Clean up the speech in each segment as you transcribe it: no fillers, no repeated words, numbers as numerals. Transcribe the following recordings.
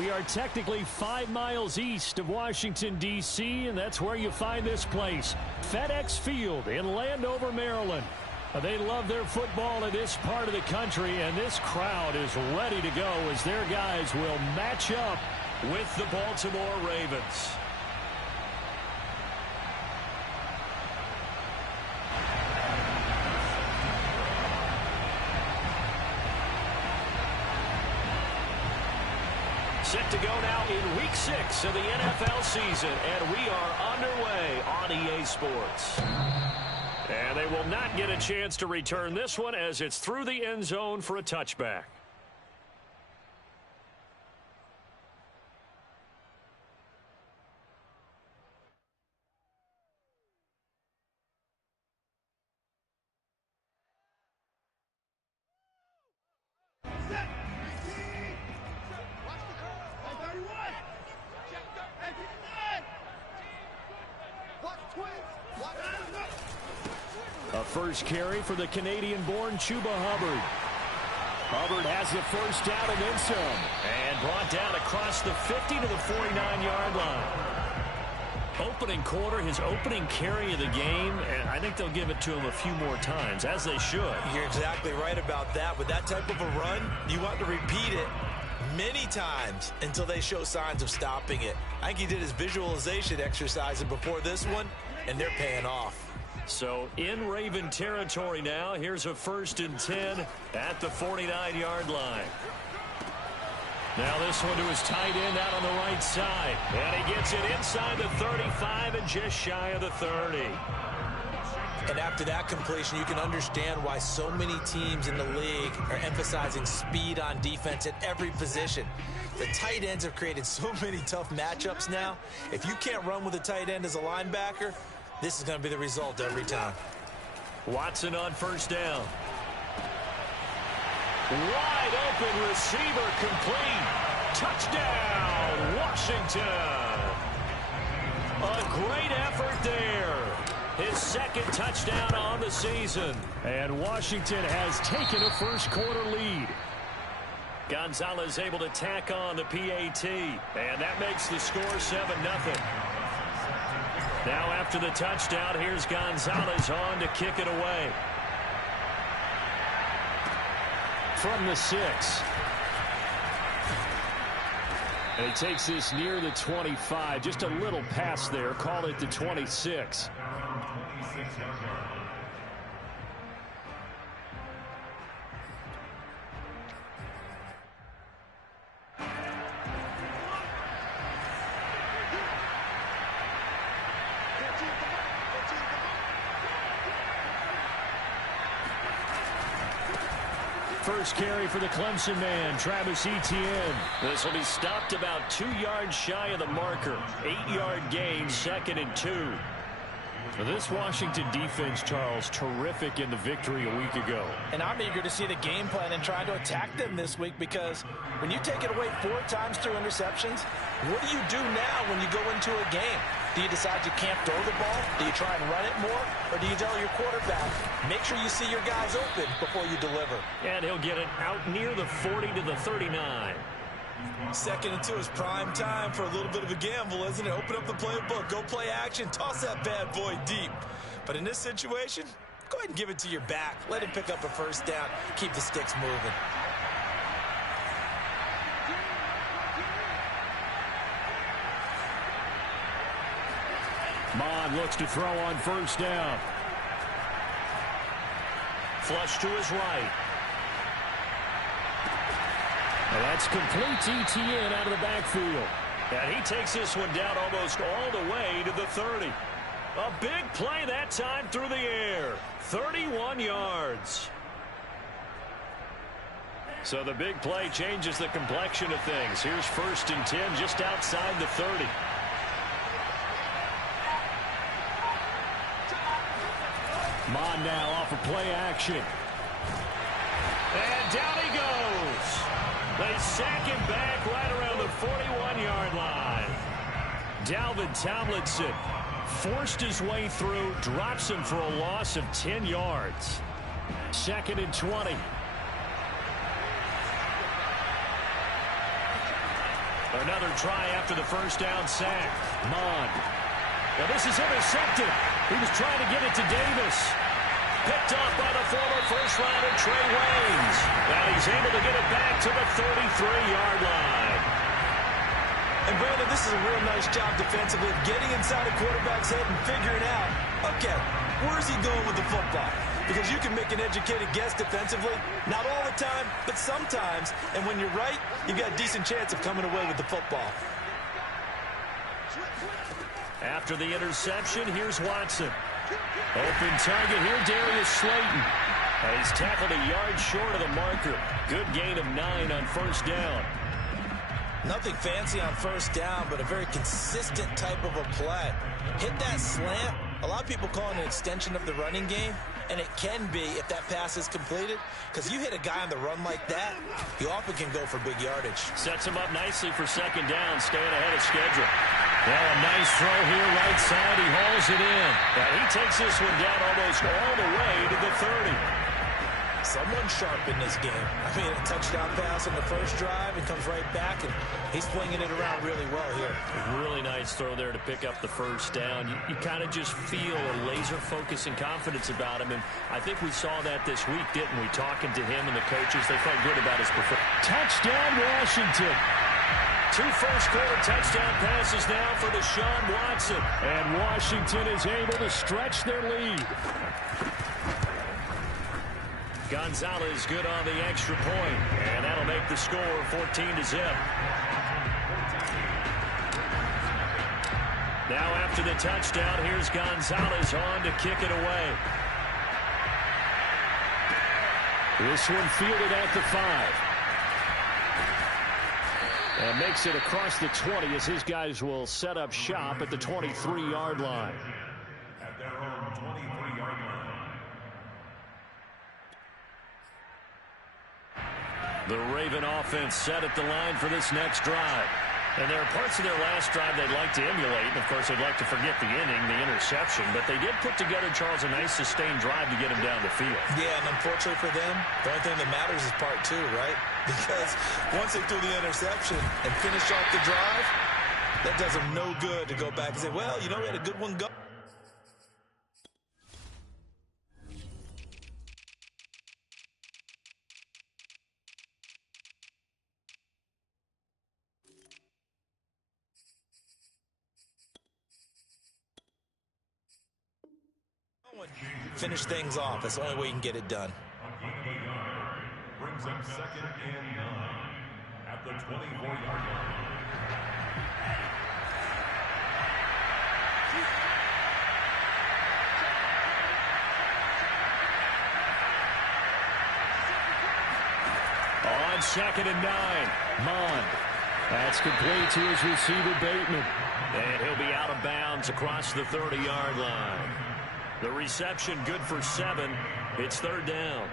We are technically 5 miles east of Washington, D.C., and that's where you find this place, FedEx Field in Landover, Maryland. They love their football in this part of the country, and this crowd is ready to go as their guys will match up with the Baltimore Ravens. Set to go now in Week 6 of the NFL season, and we are underway on EA Sports. And they will not get a chance to return this one as it's through the end zone for a touchback. A first carry for the Canadian-born Chuba Hubbard. Hubbard has the first down and then some. And brought down across the 50 to the 49-yard line. Opening quarter, his opening carry of the game, and I think they'll give it to him a few more times, as they should. You're exactly right about that. With that type of a run, you want to repeat it many times until they show signs of stopping it. I think he did his visualization exercise before this one, and they're paying off. So in Raven territory now. Here's a 1st and 10 at the 49-yard line. Now this one to his tight end out on the right side. And he gets it inside the 35 and just shy of the 30. And after that completion, you can understand why so many teams in the league are emphasizing speed on defense at every position. The tight ends have created so many tough matchups now. If you can't run with a tight end as a linebacker, this is going to be the result every time. Watson on first down. Wide open receiver complete. Touchdown, Washington. A great effort there. His second touchdown on the season. And Washington has taken a first quarter lead. Gonzalez able to tack on the PAT. And that makes the score 7-0. Now after the touchdown, here's Gonzalez on to kick it away. From the 6. And he takes this near the 25. Just a little pass there. Call it the 26. First carry for the Clemson man, Travis Etienne. This will be stopped about 2 yards shy of the marker. 8-yard gain, 2nd and 2. This Washington defense, Charles, terrific in the victory a week ago. And I'm eager to see the game plan and trying to attack them this week, because when you take it away 4 times through interceptions, what do you do now when you go into a game? Do you decide you can't throw the ball? Do you try and run it more? Or do you tell your quarterback, make sure you see your guys open before you deliver? And he'll get it out near the 40 to the 39. 2nd and 2 is prime time for a little bit of a gamble, isn't it? Open up the playbook, go play action, toss that bad boy deep. But in this situation, go ahead and give it to your back. Let him pick up a first down, keep the sticks moving. Mond looks to throw on first down. Flush to his right. And that's complete to Etienne out of the backfield. And he takes this one down almost all the way to the 30. A big play that time through the air. 31 yards. So the big play changes the complexion of things. Here's 1st and 10 just outside the 30. Mond now off of play action. And down he goes. They sack him back right around the 41-yard line. Dalvin Tomlinson forced his way through, drops him for a loss of 10 yards. 2nd and 20. Another try after the first down sack. Mond. Now this is intercepted. He was trying to get it to Davis. Picked off by the former first-rounder Trey Waynes. And he's able to get it back to the 33-yard line. And Brandon, this is a real nice job defensively, getting inside a quarterback's head and figuring out, okay, where's he going with the football? Because you can make an educated guess defensively, not all the time, but sometimes. And when you're right, you've got a decent chance of coming away with the football. After the interception, here's Watson. Open target here, Darius Slayton. And he's tackled a yard short of the marker. Good gain of 9 on first down. Nothing fancy on first down, but a very consistent type of a play. Hit that slant. A lot of people call it an extension of the running game, and it can be if that pass is completed, because you hit a guy on the run like that, he often can go for big yardage. Sets him up nicely for second down, staying ahead of schedule. Well, a nice throw here, right side. He hauls it in. And he takes this one down almost all the way to the 30. Someone sharp in this game. I mean, a touchdown pass on the first drive and comes right back, and he's flinging it around really well here. Really nice throw there to pick up the first down. You kind of just feel a laser focus and confidence about him, and I think we saw that this week, didn't we? Talking to him and the coaches, they felt good about his performance. Touchdown, Washington. 2 first-quarter touchdown passes now for Deshaun Watson. And Washington is able to stretch their lead. Gonzalez good on the extra point, and that'll make the score 14-0. Now after the touchdown, here's Gonzalez on to kick it away. This one fielded at the 5. And makes it across the 20 as his guys will set up shop at the 23-yard line. At their own 23-yard line. The Raven offense set at the line for this next drive. And there are parts of their last drive they'd like to emulate. And, of course, they'd like to forget the inning, the interception. But they did put together, Charles, a nice sustained drive to get him down the field. Yeah, and unfortunately for them, the only thing that matters is part 2, right? Because once they threw the interception and finish off the drive, that does them no good to go back and say, well, you know, we had a good one go. Finish things off. That's the only way you can get it done. Brings up 2nd and 9 at the 24-yard line. On 2nd and 9, Mond. That's complete to his receiver, Bateman. And he'll be out of bounds across the 30-yard line. The reception good for 7. It's 3rd down.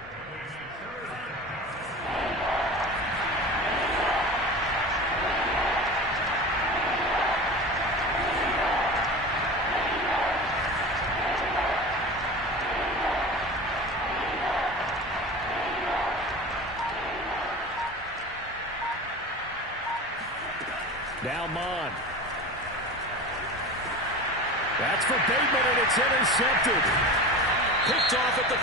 Now Mond. That's for Bateman, and it's intercepted. Picked off at the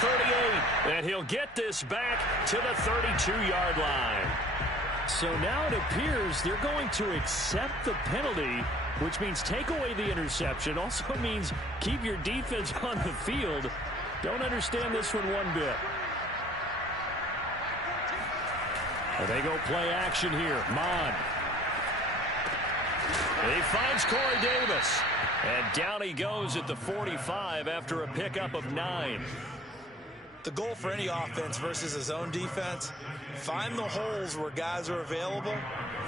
38, and he'll get this back to the 32-yard line. So now it appears they're going to accept the penalty, which means take away the interception. Also means keep your defense on the field. Don't understand this one one bit. Well, they go play action here. Mond. He finds Corey Davis. And down he goes at the 45 after a pickup of 9. The goal for any offense versus his own defense, find the holes where guys are available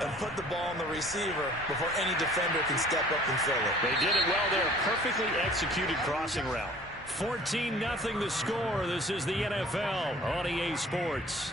and put the ball on the receiver before any defender can step up and fill it. They did it well there. Perfectly executed crossing route. 14-0 the score. This is the NFL on EA Sports.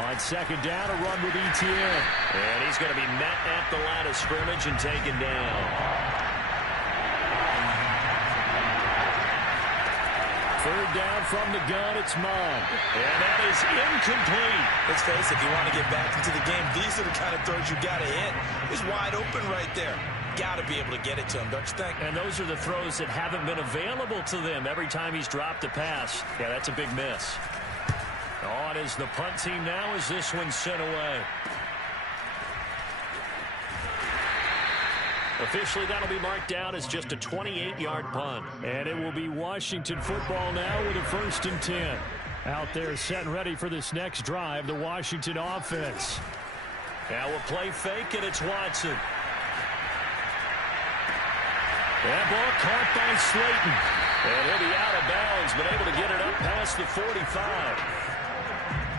On second down, a run with Etienne. And he's going to be met at the line of scrimmage and taken down. Third down from the gun, it's Mond. And that is incomplete. Let's face it, if you want to get back into the game, these are the kind of throws you got to hit. He's wide open right there. Got to be able to get it to him, don't you think? And those are the throws that haven't been available to them every time he's dropped a pass. Yeah, that's a big miss. On is the punt team now as this one's sent away. Officially, that'll be marked down as just a 28-yard punt. And it will be Washington football now with a 1st and 10. Out there set and ready for this next drive, the Washington offense. Now we'll play fake, and it's Watson. That ball caught by Slayton. And he'll be out of bounds, but able to get it up past the 45.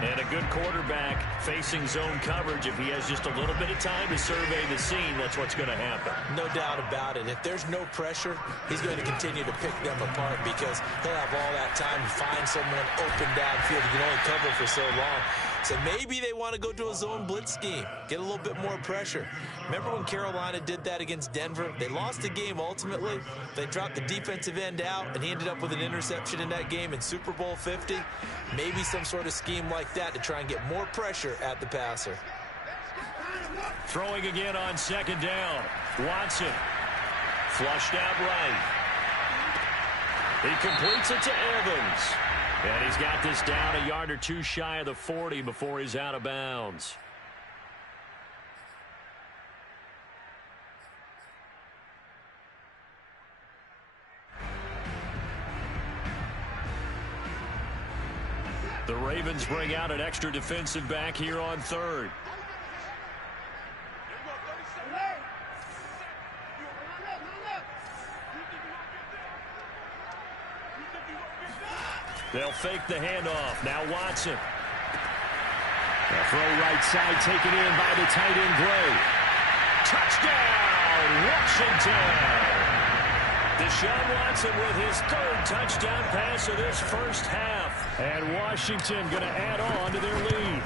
And a good quarterback facing zone coverage. If he has just a little bit of time to survey the scene, that's what's going to happen. No doubt about it. If there's no pressure, he's going to continue to pick them apart because he'll have all that time to find someone open downfield. You can only cover for so long. So maybe they want to go to a zone blitz scheme, get a little bit more pressure. Remember when Carolina did that against Denver? They lost the game ultimately. They dropped the defensive end out, and he ended up with an interception in that game in Super Bowl 50. Maybe some sort of scheme like that to try and get more pressure at the passer. Throwing again on second down. Watson. Flushed out right. He completes it to Evans. And he's got this down a yard or two shy of the 40 before he's out of bounds. The Ravens bring out an extra defensive back here on third. They'll fake the handoff. Now Watson. A throw right side taken in by the tight end Gray. Touchdown, Washington! Deshaun Watson with his 3rd touchdown pass of this first half. And Washington going to add on to their lead.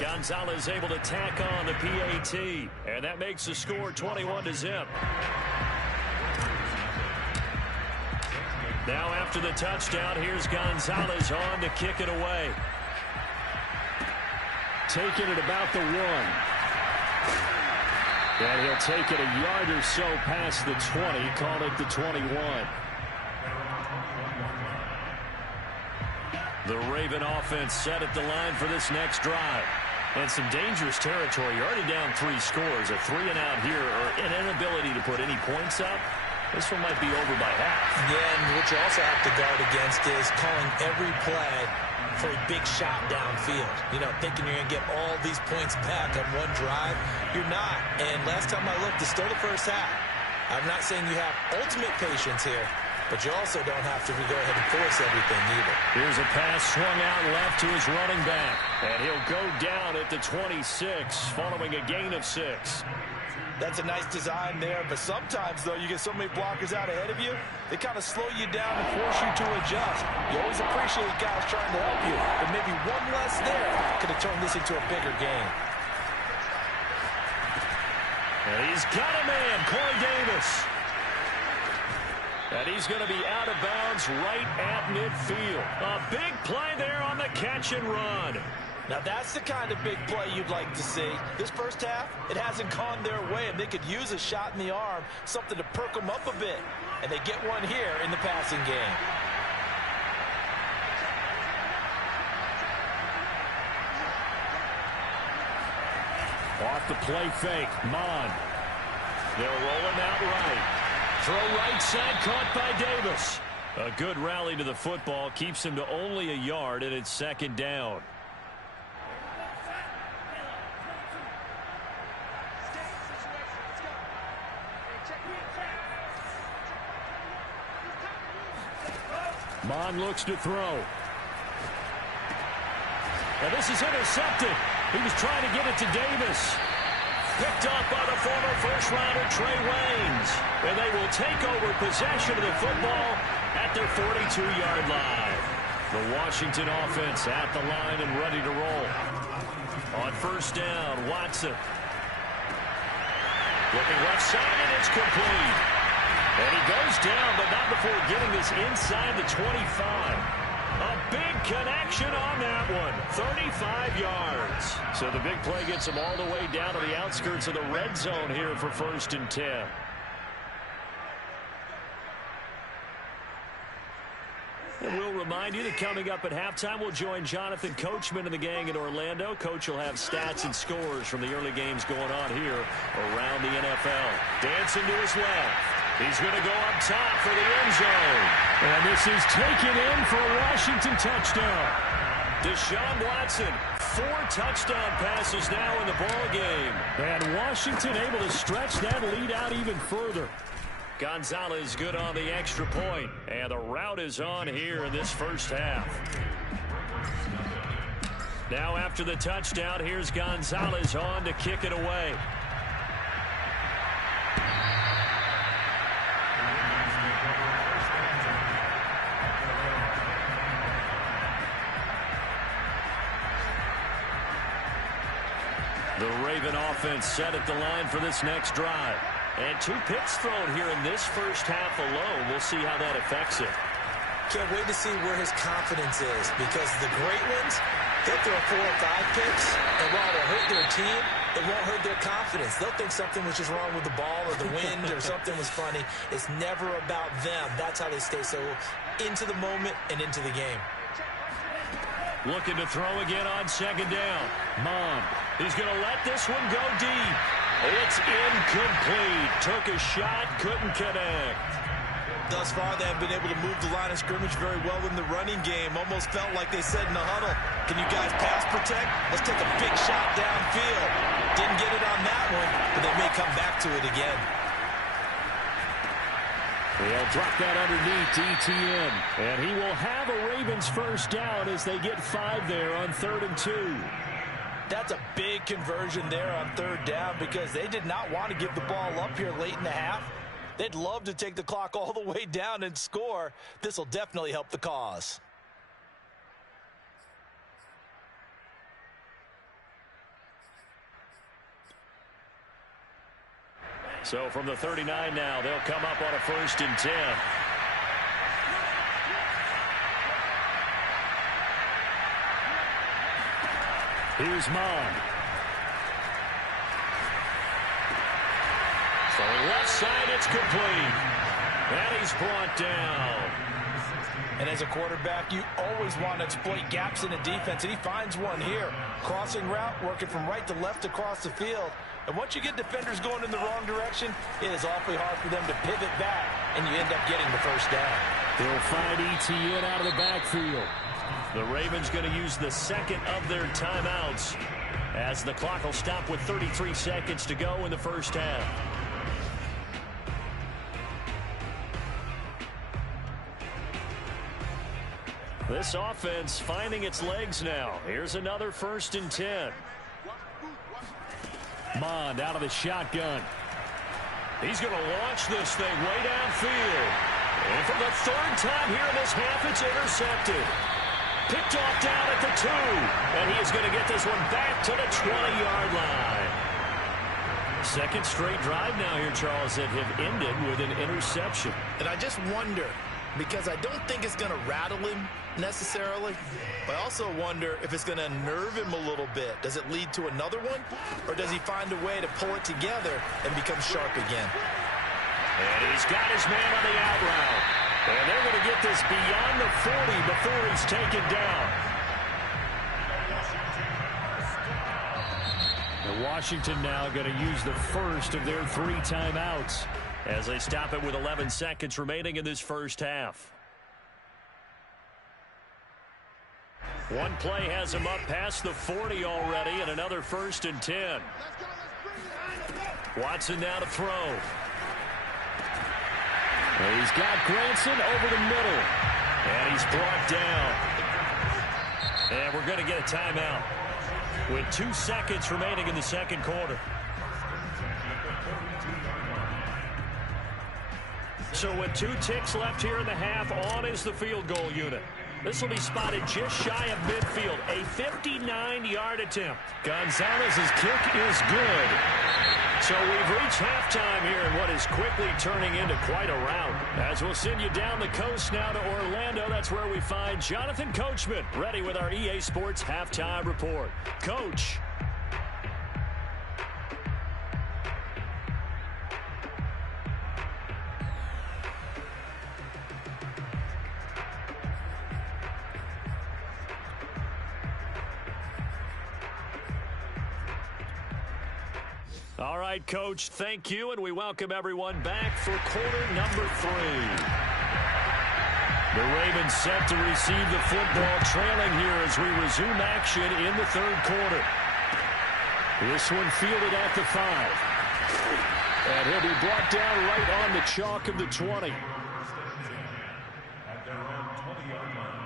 Gonzalez able to tack on the PAT. And that makes the score 21-0. Now after the touchdown, here's Gonzalez on to kick it away. Taking it about the 1. And he'll take it a yard or so past the 20, call it the 21. The Raven offense set at the line for this next drive. And some dangerous territory. You're already down 3 scores. A 3 and out here, or an inability to put any points up. This one might be over by half. Yeah, and what you also have to guard against is calling every play for a big shot downfield. You know, thinking you're going to get all these points back on one drive. You're not. And last time I looked, it's still the first half. I'm not saying you have ultimate patience here, but you also don't have to go ahead and force everything either. Here's a pass swung out left to his running back. And he'll go down at the 26 following a gain of 6. That's a nice design there, but sometimes, though, you get so many blockers out ahead of you, they kind of slow you down and force you to adjust. You always appreciate guys trying to help you, but maybe one less there could have turned this into a bigger game. And he's got a man, Corey Davis. And he's going to be out of bounds right at midfield. A big play there on the catch and run. Now, that's the kind of big play you'd like to see. This first half, it hasn't gone their way, and they could use a shot in the arm, something to perk them up a bit. And they get one here in the passing game. Off the play fake, Mond. They'll roll him out right. Throw right side, caught by Davis. A good rally to the football, keeps him to only a yard, and it's 2nd down. Mond looks to throw. And this is intercepted. He was trying to get it to Davis. Picked up by the former first-rounder Trey Waynes. And they will take over possession of the football at their 42-yard line. The Washington offense at the line and ready to roll. On first down, Watson. Looking left side, and it's complete. And he goes down, but not before getting this inside the 25. A big connection on that one. 35 yards. So the big play gets him all the way down to the outskirts of the red zone here for 1st and 10. And we'll remind you that coming up at halftime, we'll join Jonathan Coachman and the gang in Orlando. Coach will have stats and scores from the early games going on here around the NFL. Dancing to his left. He's going to go up top for the end zone. And this is taken in for a Washington touchdown. Deshaun Watson, 4 touchdown passes now in the ball game. And Washington able to stretch that lead out even further. Gonzalez good on the extra point, and the route is on here in this first half. Now after the touchdown, here's Gonzalez on to kick it away. The Raven offense set at the line for this next drive. And 2 picks thrown here in this first half alone. We'll see how that affects it. Can't wait to see where his confidence is, because the great ones, they'll throw 4 or 5 picks, and while it'll hurt their team, it won't hurt their confidence. They'll think something was just wrong with the ball or the wind or something was funny. It's never about them. That's how they stay so into the moment and into the game. Looking to throw again on 2nd down. Mond. He's going to let this one go deep. It's incomplete. Took a shot, couldn't connect. Thus far, they have been able to move the line of scrimmage very well in the running game. Almost felt like they said in the huddle, can you guys pass protect? Let's take a big shot downfield. Didn't get it on that one, but they may come back to it again. They'll drop that underneath to ETN. And he will have a Ravens first down as they get 5 there on 3rd and 2. That's a big conversion there on 3rd down, because they did not want to give the ball up here late in the half. They'd love to take the clock all the way down and score. This will definitely help the cause. So from the 39 now, they'll come up on a 1st and 10. Here's Mond. Throwing left side, it's complete. And he's brought down. And as a quarterback, you always want to exploit gaps in the defense, and he finds one here. Crossing route, working from right to left across the field. And once you get defenders going in the wrong direction, it is awfully hard for them to pivot back, and you end up getting the first down. They'll find ETN out of the backfield. The Ravens going to use the 2nd of their timeouts as the clock will stop with 33 seconds to go in the first half. This offense finding its legs now. Here's another 1st and 10. Mond out of the shotgun. He's going to launch this thing way downfield. And for the 3rd time here in this half, it's intercepted. Picked off down at the 2. And he is going to get this one back to the 20-yard line. 2nd straight drive now here, Charles, that have ended with an interception. And I just wonder, because I don't think it's going to rattle him necessarily, but I also wonder if it's going to unnerve him a little bit. Does it lead to another one, or does he find a way to pull it together and become sharp again? And he's got his man on the out route. And they're going to get this beyond the 40 before he's taken down. And Washington now going to use the first of their 3 timeouts as they stop it with 11 seconds remaining in this first half. One play has him up past the 40 already, and another 1st and 10. Watson now to throw. And he's got Granson over the middle. And he's brought down. And we're going to get a timeout with 2 seconds remaining in the 2nd quarter. So with 2 ticks left here in the half, on is the field goal unit. This will be spotted just shy of midfield. A 59-yard attempt. Gonzalez's kick is good. So we've reached halftime here in what is quickly turning into quite a rout. As we'll send you down the coast now to Orlando, that's where we find Jonathan Coachman ready with our EA Sports Halftime Report. Coach. All right, Coach, thank you, and we welcome everyone back for quarter number 3. The Ravens set to receive the football, trailing here as we resume action in the third quarter. This one fielded at the 5. And he'll be brought down right on the chalk of the 20. At their own 20-yard line.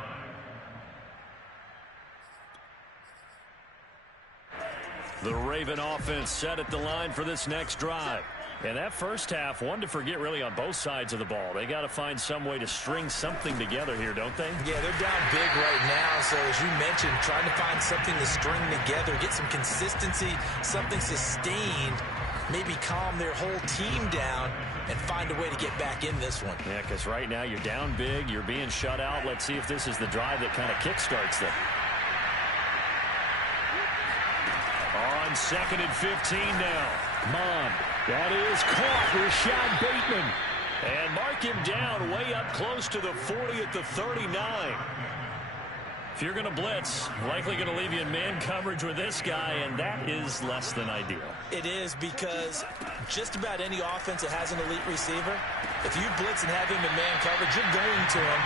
The Raven offense set at the line for this next drive. And that first half, one to forget really on both sides of the ball. They got to find some way to string something together here, don't they? Yeah, they're down big right now. So as you mentioned, trying to find something to string together, get some consistency, something sustained, maybe calm their whole team down and find a way to get back in this one. Yeah, because right now you're down big, you're being shut out. Let's see if this is the drive that kind of kickstarts them. On 2nd and 15 now. Mond. That is caught. Rashad Bateman. And mark him down way up close to the 40 at the 39. If you're going to blitz, likely going to leave you in man coverage with this guy, and that is less than ideal. It is, because just about any offense that has an elite receiver, if you blitz and have him in man coverage, you're going to him,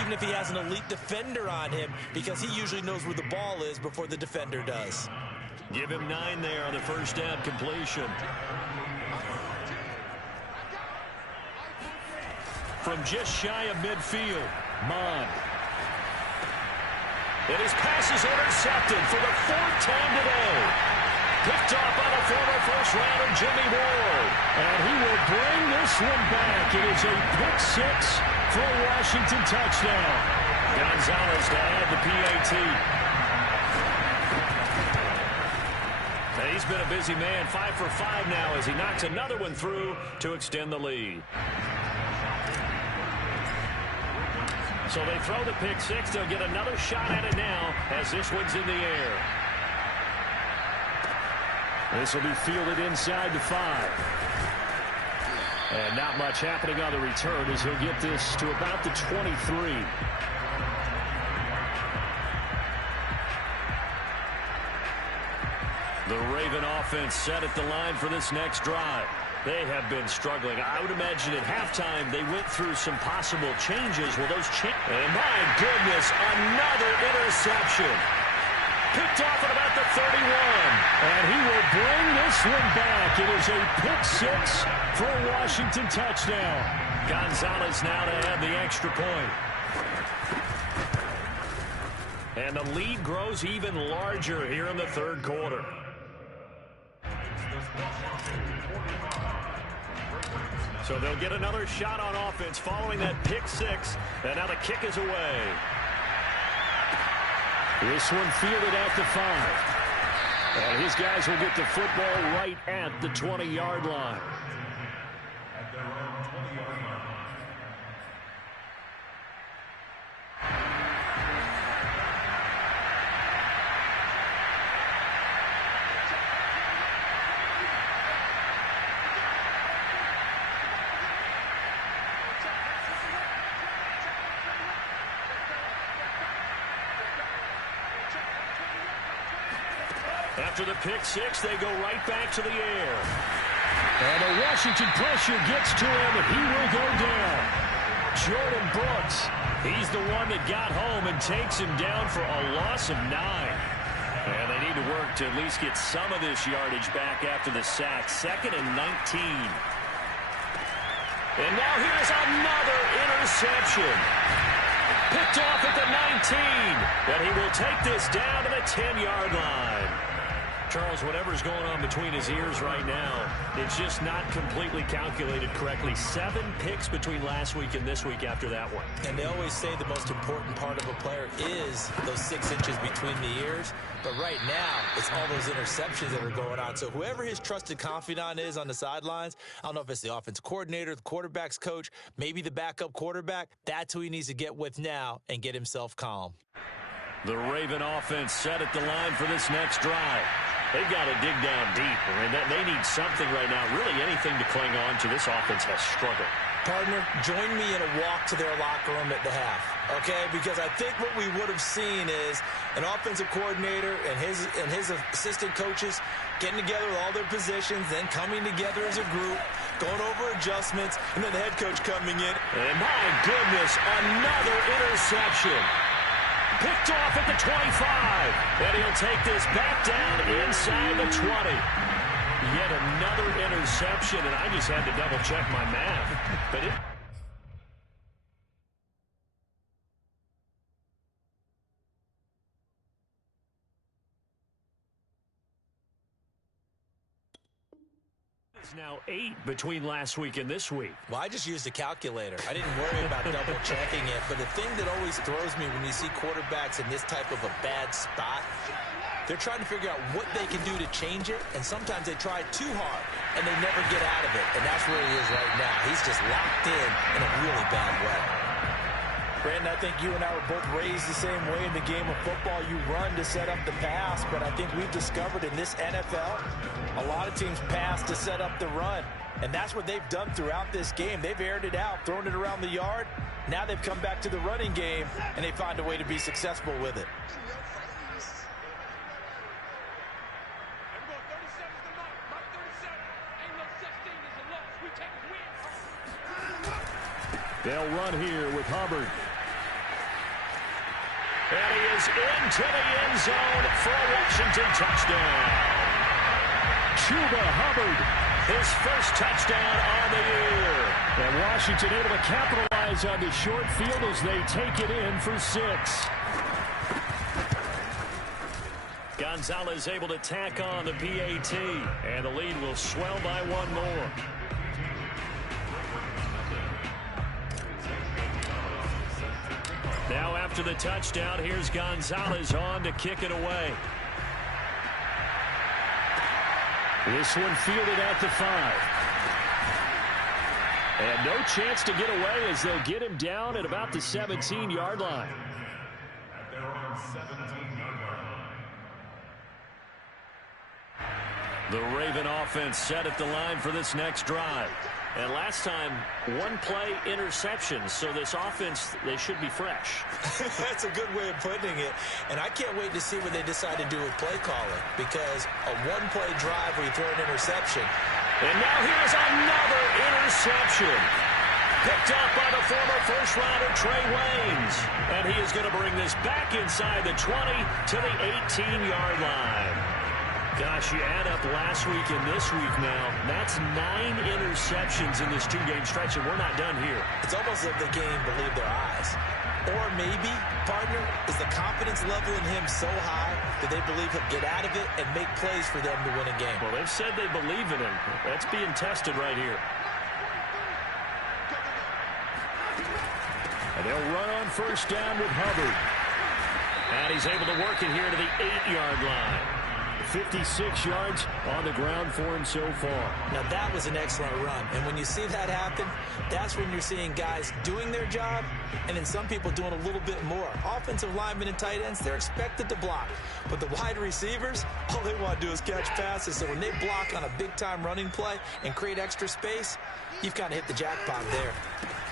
even if he has an elite defender on him, because he usually knows where the ball is before the defender does. Give him 9 there on the first down completion. From just shy of midfield, Mond. And his pass is intercepted for the 4th time today. Picked off by the former first-rounder Jimmy Ward. And he will bring this one back. It is a pick 6 for a Washington touchdown. Gonzalez to add the PAT. He's been a busy man, 5 for 5 now as he knocks another one through to extend the lead. So they throw the pick 6. They'll get another shot at it now as this one's in the air. This will be fielded inside the 5. And not much happening on the return as he'll get this to about the 23. The Raven offense set at the line for this next drive. They have been struggling. I would imagine at halftime they went through some possible changes. Well, those and my goodness, another interception. Picked off at about the 31. And he will bring this one back. It is a pick 6 for a Washington touchdown. Gonzalez now to add the extra point. And the lead grows even larger here in the third quarter. So they'll get another shot on offense following that pick 6. And now the kick is away. This one fielded at the 5. And his guys will get the football right at the 20-yard line. At their own 20-yard line. After the pick 6, they go right back to the air. And the Washington pressure gets to him, and he will go down. Jordan Brooks, he's the one that got home and takes him down for a loss of 9. And they need to work to at least get some of this yardage back after the sack. 2nd and 19. And now here's another interception. Picked off at the 19. But he will take this down to the 10-yard line. Charles, whatever's going on between his ears right now, it's just not completely calculated correctly. 7 picks between last week and this week after that one. And they always say the most important part of a player is those 6 inches between the ears. But right now, it's all those interceptions that are going on. So whoever his trusted confidant is on the sidelines, I don't know if it's the offensive coordinator, the quarterback's coach, maybe the backup quarterback, that's who he needs to get with now and get himself calm. The Raven offense set at the line for this next drive. They've got to dig down deep. I mean, they need something right now. Really anything to cling on to. This offense has struggled. Partner, join me in a walk to their locker room at the half, okay? Because I think what we would have seen is an offensive coordinator and his assistant coaches getting together with all their positions, then coming together as a group, going over adjustments, and then the head coach coming in. And my goodness, another interception. Picked off at the 25. And he'll take this back down inside the 20. Yet another interception, and I just had to double-check my math. But it... now 8 between last week and this week. Well, I just used a calculator. I didn't worry about double-checking it. But the thing that always throws me when you see quarterbacks in this type of a bad spot, they're trying to figure out what they can do to change it, and sometimes they try too hard, and they never get out of it. And that's where he is right now. He's just locked in a really bad way. Brandon, I think you and I were both raised the same way in the game of football. You run to set up the pass, but I think we've discovered in this NFL, a lot of teams pass to set up the run. And that's what they've done throughout this game. They've aired it out, thrown it around the yard. Now they've come back to the running game, and they find a way to be successful with it. They'll run here with Hubbard. And he is into the end zone for a Washington touchdown. Chuba Hubbard, his first touchdown on the year. And Washington able to capitalize on the short field as they take it in for 6. Gonzalez able to tack on the PAT, and the lead will swell by 1 more. Now after the touchdown, here's Gonzalez on to kick it away. This one fielded at the 5. And no chance to get away as they'll get him down at about the 17-yard line. At their own 17-yard line. The Raven offense set at the line for this next drive. And last time, 1-play interception, so this offense, they should be fresh. That's a good way of putting it. And I can't wait to see what they decide to do with play calling, because a 1-play drive where you throw an interception. And now here's another interception. Picked up by the former first-rounder Trey Waynes. And he is going to bring this back inside the 20 to the 18-yard line. Gosh, you add up last week and this week now, that's 9 interceptions in this 2-game stretch, and we're not done here. It's almost like they can't even believe their eyes. Or maybe, partner, is the confidence level in him so high that they believe he'll get out of it and make plays for them to win a game. Well, they've said they believe in him. That's being tested right here. And they'll run on first down with Hubbard. And he's able to work it here to the 8-yard line. 56 yards on the ground for him so far. Now, that was an excellent run. And when you see that happen, that's when you're seeing guys doing their job and then some people doing a little bit more. Offensive linemen and tight ends, they're expected to block. But the wide receivers, all they want to do is catch passes. So when they block on a big-time running play and create extra space, you've kind of hit the jackpot there.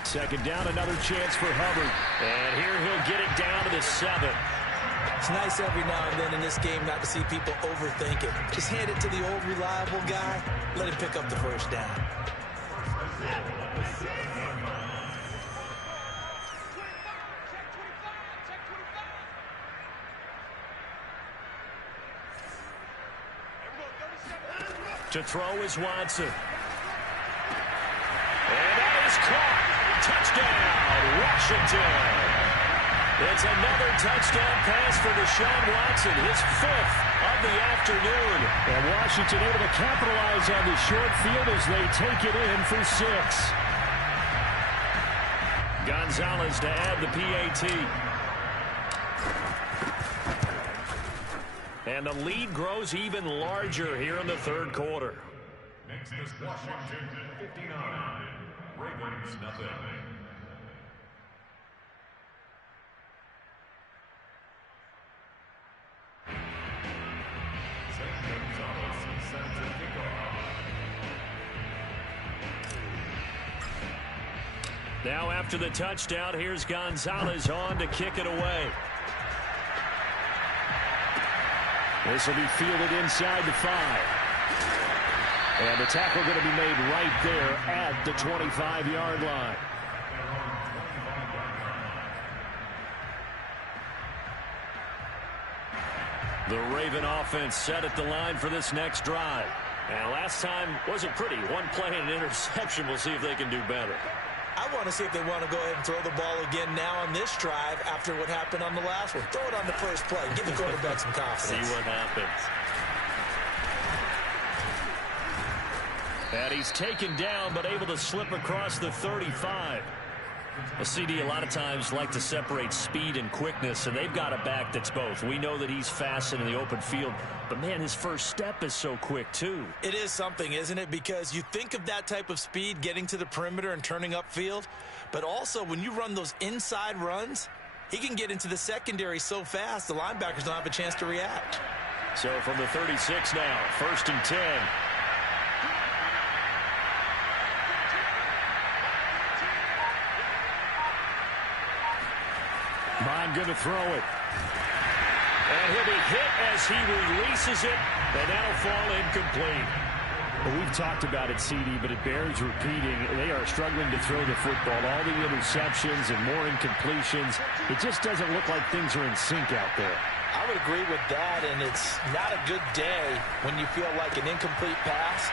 Second down, another chance for Hubbard. And here he'll get it down to the 7. It's nice every now and then in this game not to see people overthink it. Just hand it to the old reliable guy. Let him pick up the first down. To throw is Watson. And that is caught. Touchdown, Washington. It's another touchdown pass for Deshaun Watson, his 5th of the afternoon. And Washington able to capitalize on the short field as they take it in for 6. Gonzalez to add the PAT. And the lead grows even larger here in the third quarter. Next is Washington 59. Ravens nothing. Now after the touchdown, here's Gonzalez on to kick it away. This will be fielded inside the 5. And the tackle going to be made right there at the 25-yard line. The Raven offense set at the line for this next drive. And last time wasn't pretty. One play and an interception. We'll see if they can do better. I want to see if they want to go ahead and throw the ball again now on this drive after what happened on the last one. Throw it on the first play. Give the quarterback some confidence. See what happens. And he's taken down but able to slip across the 35. A CD a lot of times like to separate speed and quickness, and they've got a back that's both. We know that he's fast in the open field, but man, his first step is so quick too. It is something, isn't it? Because you think of that type of speed getting to the perimeter and turning upfield, but also when you run those inside runs, he can get into the secondary so fast the linebackers don't have a chance to react. So from the 36 now, 1st and 10. Bond going to throw it. And he'll be hit as he releases it, and that'll fall incomplete. Well, we've talked about it, CD, but it bears repeating. They are struggling to throw the football. All the interceptions and more incompletions. It just doesn't look like things are in sync out there. I would agree with that, and it's not a good day when you feel like an incomplete pass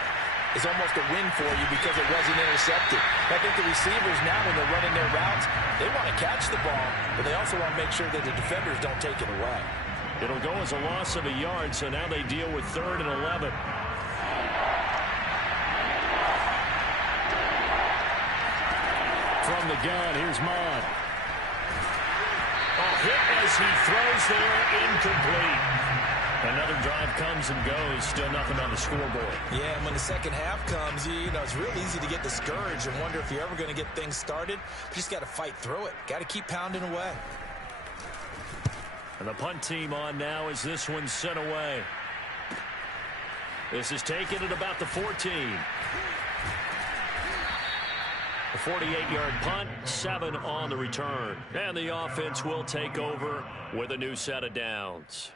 is almost a win for you because it wasn't intercepted. I think the receivers now, when they're running their routes, they want to catch the ball, but they also want to make sure that the defenders don't take it away. It'll go as a loss of a yard, so now they deal with 3rd and 11. From the gun, here's Mon. A hit as he throws there, incomplete. Another drive comes and goes, still nothing on the scoreboard. Yeah, and when the second half comes, you know, it's real easy to get discouraged and wonder if you're ever going to get things started. You just got to fight through it. Got to keep pounding away. And the punt team on now as this one's sent away. This is taken at about the 14. A 48-yard punt, 7 on the return. And the offense will take over with a new set of downs.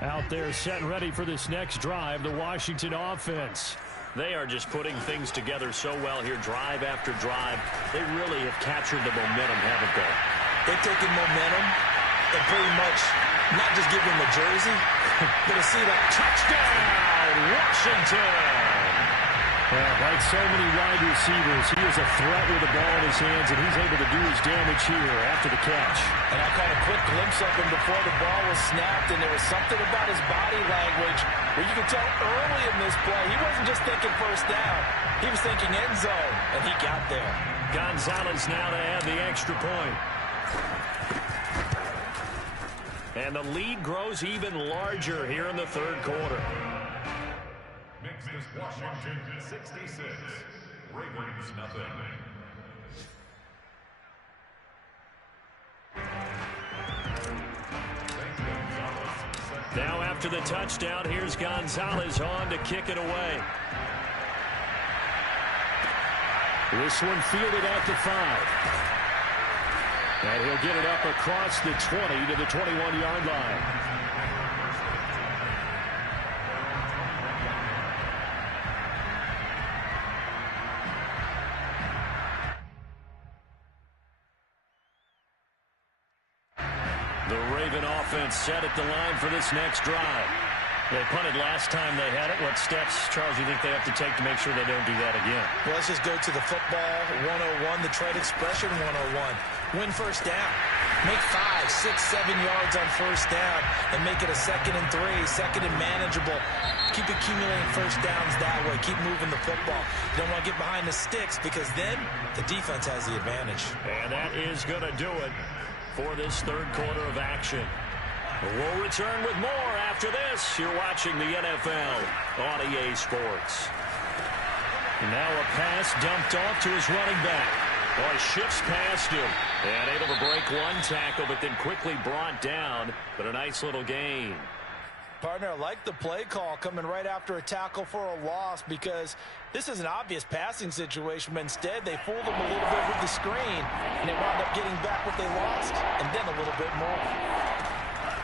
Out there set and ready for this next drive, the Washington offense. They are just putting things together so well here, drive after drive. They really have captured the momentum, haven't they? They've taken momentum and pretty much not just give them a jersey, but a seat up. Touchdown, Washington! Well, like so many wide receivers, he is a threat with the ball in his hands, and he's able to do his damage here after the catch. And I caught a quick glimpse of him before the ball was snapped, and there was something about his body language where you could tell early in this play he wasn't just thinking first down. He was thinking end zone, and he got there. Gonzalez now to add the extra point. And the lead grows even larger here in the third quarter. Next is Washington 66. Ravens nothing. Now after the touchdown, here's Gonzalez on to kick it away. This one fielded at the 5. And he'll get it up across the 20 to the 21-yard line. The Raven offense set at the line for this next drive. They punted last time they had it. What steps, Charles, do you think they have to take to make sure they don't do that again? Well, let's just go to the football 101, the trade expression 101. Win first down. Make 5, 6, 7 yards on first down and make it a 2nd and 3, 2nd and manageable. Keep accumulating first downs that way. Keep moving the football. You don't want to get behind the sticks because then the defense has the advantage. And that is going to do it for this third quarter of action. We'll return with more after this. You're watching the NFL on EA Sports. Now a pass dumped off to his running back. Oh, he shifts past him and able to break one tackle, but then quickly brought down. But a nice little gain. Partner, I like the play call coming right after a tackle for a loss because this is an obvious passing situation, but instead they fooled him a little bit with the screen, and they wound up getting back what they lost, and then a little bit more.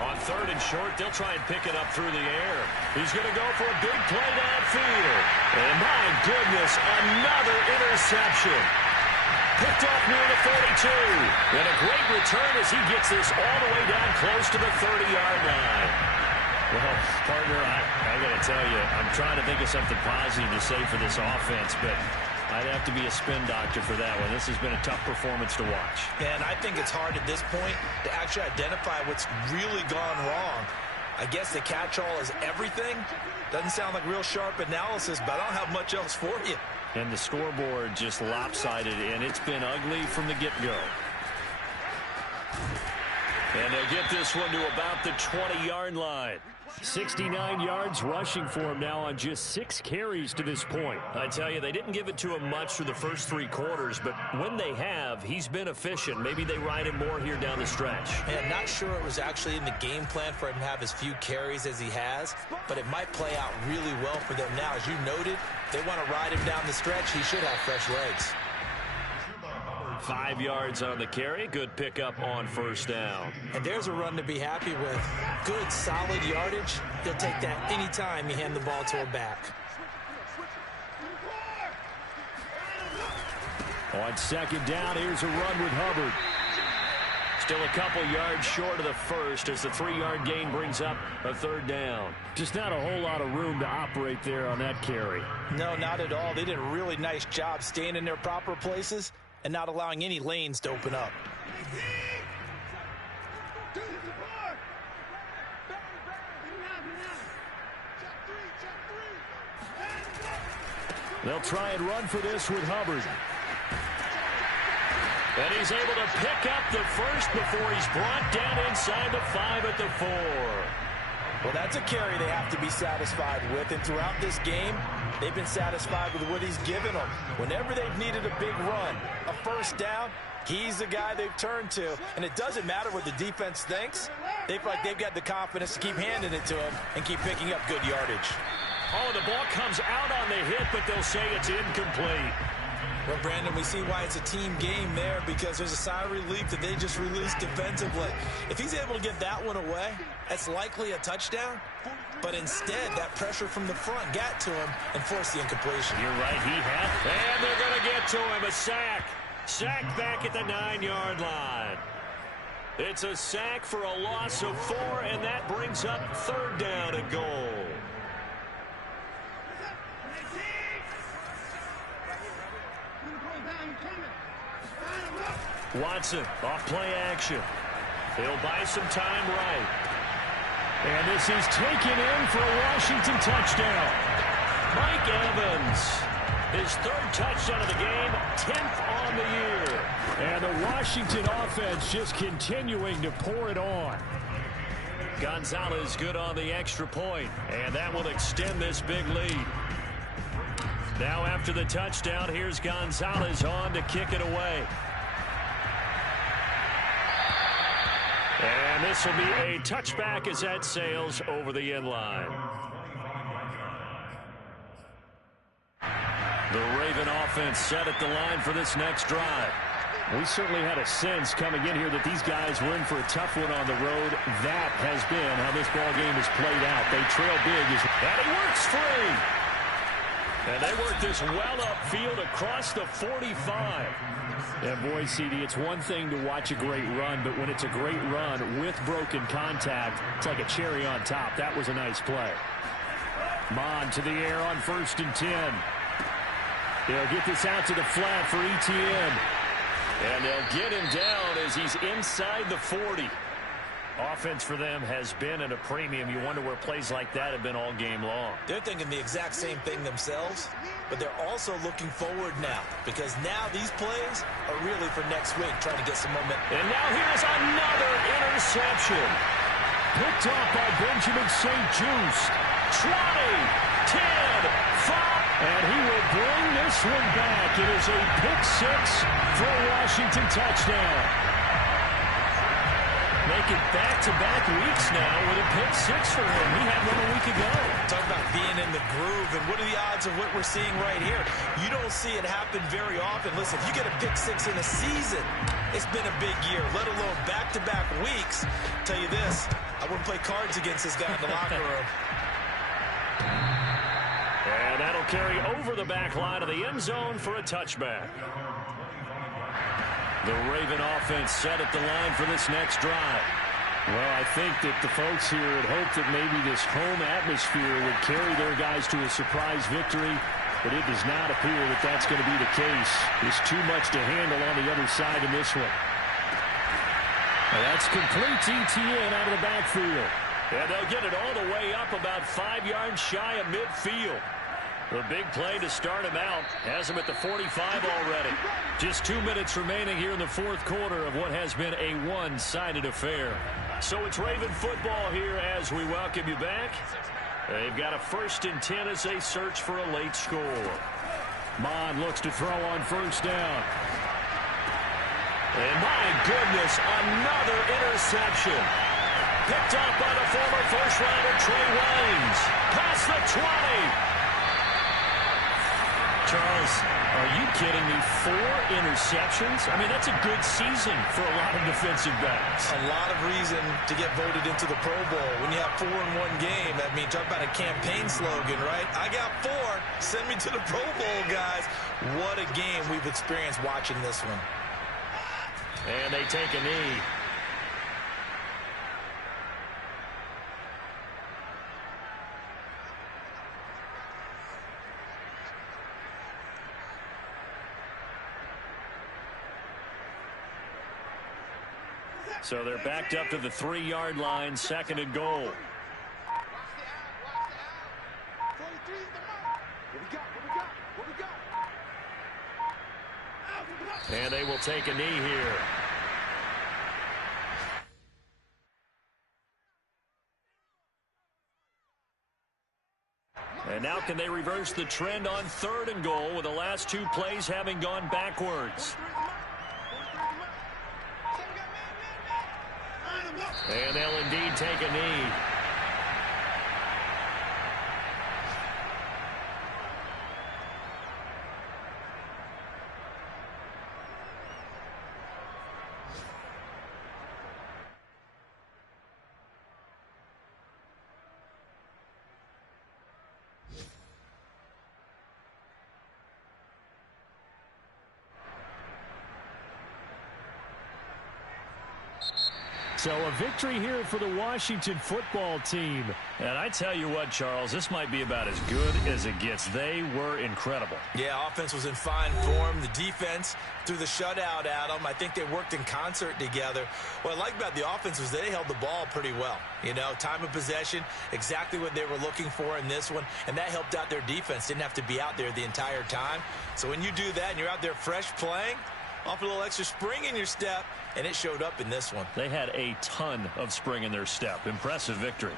On 3rd and short, they'll try and pick it up through the air. He's going to go for a big play downfield. And my goodness, another interception. Picked off near the 42. And a great return as he gets this all the way down close to the 30-yard line. Well, partner, I got to tell you, I'm trying to think of something positive to say for this offense, but I'd have to be a spin doctor for that one. This has been a tough performance to watch. And I think it's hard at this point to actually identify what's really gone wrong. I guess the catch-all is everything. Doesn't sound like real sharp analysis, but I don't have much else for you. And the scoreboard just lopsided, and it's been ugly from the get-go. And they'll get this one to about the 20-yard line. 69 yards rushing for him now on just 6 carries to this point. I tell you, they didn't give it to him much through the first 3 quarters, but when they have, he's been efficient. Maybe they ride him more here down the stretch. And not sure it was actually in the game plan for him to have as few carries as he has, but it might play out really well for them now. As you noted, if they want to ride him down the stretch, he should have fresh legs. 5 yards on the carry. Good pickup on first down. And there's a run to be happy with. Good, solid yardage. He'll take that anytime you hand the ball to a back. On 2nd down, here's a run with Hubbard. Still a couple yards short of the first as the 3-yard gain brings up a 3rd down. Just not a whole lot of room to operate there on that carry. No, not at all. They did a really nice job staying in their proper places and not allowing any lanes to open up. They'll try and run for this with Hubbard. And he's able to pick up the first before he's brought down inside the 5 at the 4. Well, that's a carry they have to be satisfied with, and throughout this game, they've been satisfied with what he's given them. Whenever they've needed a big run, a first down, he's the guy they've turned to, and it doesn't matter what the defense thinks. They feel like they've got the confidence to keep handing it to him and keep picking up good yardage. Oh, the ball comes out on the hit, but they'll say it's incomplete. Well, Brandon, we see why it's a team game there because there's a sigh of relief that they just released defensively. If he's able to get that one away, that's likely a touchdown. But instead, that pressure from the front got to him and forced the incompletion. You're right, he had. And they're going to get to him. A sack. Sack back at the 9-yard line. It's a sack for a loss of 4, and that brings up 3rd down and goal. Watson off play action. He'll buy some time right. And this is taken in for a Washington touchdown. Mike Evans, his 3rd touchdown of the game, 10th on the year. And the Washington offense just continuing to pour it on. Gonzalez good on the extra point, and that will extend this big lead. Now after the touchdown, here's Gonzalez on to kick it away. And this will be a touchback as that sails over the end line. The Raven offense set at the line for this next drive. We certainly had a sense coming in here that these guys were in for a tough one on the road. That has been how this ball game has played out. They trail big. And he works free. And they work this well upfield across the 45. And boy, CD, it's one thing to watch a great run, but when it's a great run with broken contact, it's like a cherry on top. That was a nice play. Mon to the air on 1st and 10. They'll get this out to the flat for Etienne. And they'll get him down as he's inside the 40. Offense for them has been at a premium. You wonder where plays like that have been all game long. They're thinking the exact same thing themselves, but they're also looking forward now because now these plays are really for next week, trying to get some momentum. And now here's another interception. Picked off by Benjamin St. Just. 20, 10, 5. And he will bring this one back. It is a pick six for a Washington touchdown. Make it back-to-back weeks now with a pick six for him. He had one a week ago. Talk about being in the groove, and what are the odds of what we're seeing right here? You don't see it happen very often. Listen, if you get a pick six in a season, it's been a big year, let alone back-to-back weeks. Tell you this, I wouldn't play cards against this guy in the locker room. And that'll carry over the back line of the end zone for a touchback. The Raven offense set at the line for this next drive. Well, I think that the folks here had hoped that maybe this home atmosphere would carry their guys to a surprise victory, but it does not appear that that's going to be the case. There's too much to handle on the other side in this one. And that's complete to Etienne out of the backfield. And they'll get it all the way up about 5 yards shy of midfield. The big play to start him out has him at the 45 already. Just 2 minutes remaining here in the fourth quarter of what has been a one-sided affair. So it's Raven football here as we welcome you back. They've got a 1st and 10 as they search for a late score. Mon looks to throw on 1st down. And my goodness, another interception. Picked up by the former first-rounder Trey Waynes. Past the 20. Charles, are you kidding me? 4 interceptions? I mean, that's a good season for a lot of defensive backs. A lot of reason to get voted into the Pro Bowl. When you have 4 in one game, that means talk about a campaign slogan, right? I got 4. Send me to the Pro Bowl, guys. What a game we've experienced watching this one. And they take a knee. So they're backed up to the 3-yard line, 2nd and goal. And they will take a knee here. And now can they reverse the trend on 3rd and goal with the last 2 plays having gone backwards? And they'll indeed take a knee. So a victory here for the Washington football team. And I tell you what, Charles, this might be about as good as it gets. They were incredible. Yeah, offense was in fine form. The defense threw the shutout at them. I think they worked in concert together. What I like about the offense was they held the ball pretty well. You know, time of possession, exactly what they were looking for in this one. And that helped out their defense. Didn't have to be out there the entire time. So when you do that and you're out there fresh playing, off a little extra spring in your step, and it showed up in this one. They had a ton of spring in their step. Impressive victory.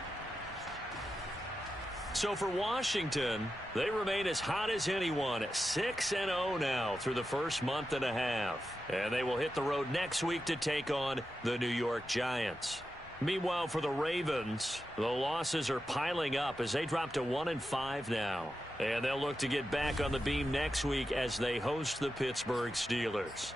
So for Washington, they remain as hot as anyone, 6-0 now through the first month and a half. And they will hit the road next week to take on the New York Giants. Meanwhile, for the Ravens, the losses are piling up as they drop to 1-5 now. And they'll look to get back on the beam next week as they host the Pittsburgh Steelers.